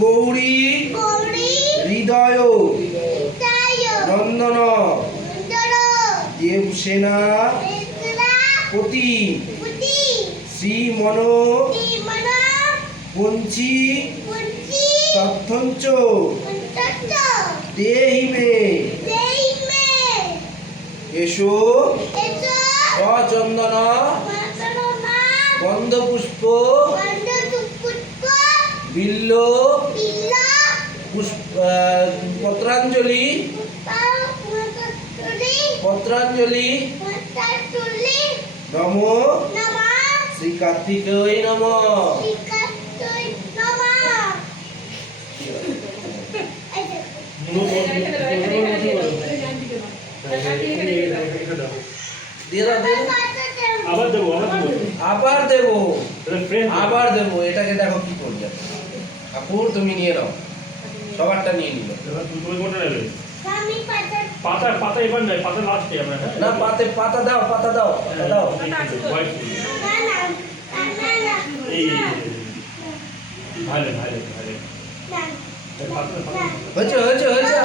গৌরী হৃদয় নন্দন দেবসেনা পতি শ্রী মনো পঞ্চী তথ্যঞ্চ দেহি মে এসো সচন্দন গন্ধপুষ্প বিল্ল পত্রাঞ্জলি নমো শ্রী কার্তিকেয় নমঃ। আবার দেবো এটাকে দেখো কি করবে ঠাকুর। তুমি নিয়ে নাও, সবারটা নিয়ে নিল। পাতা পাতা এবার নয়, পাতা লাস্টে আমরা। না পাতা পাতা দাও, পাতা দাও, পাতা দাও। এই ভালো ভালো ভালো হয়েছে হয়েছে হয়েছে।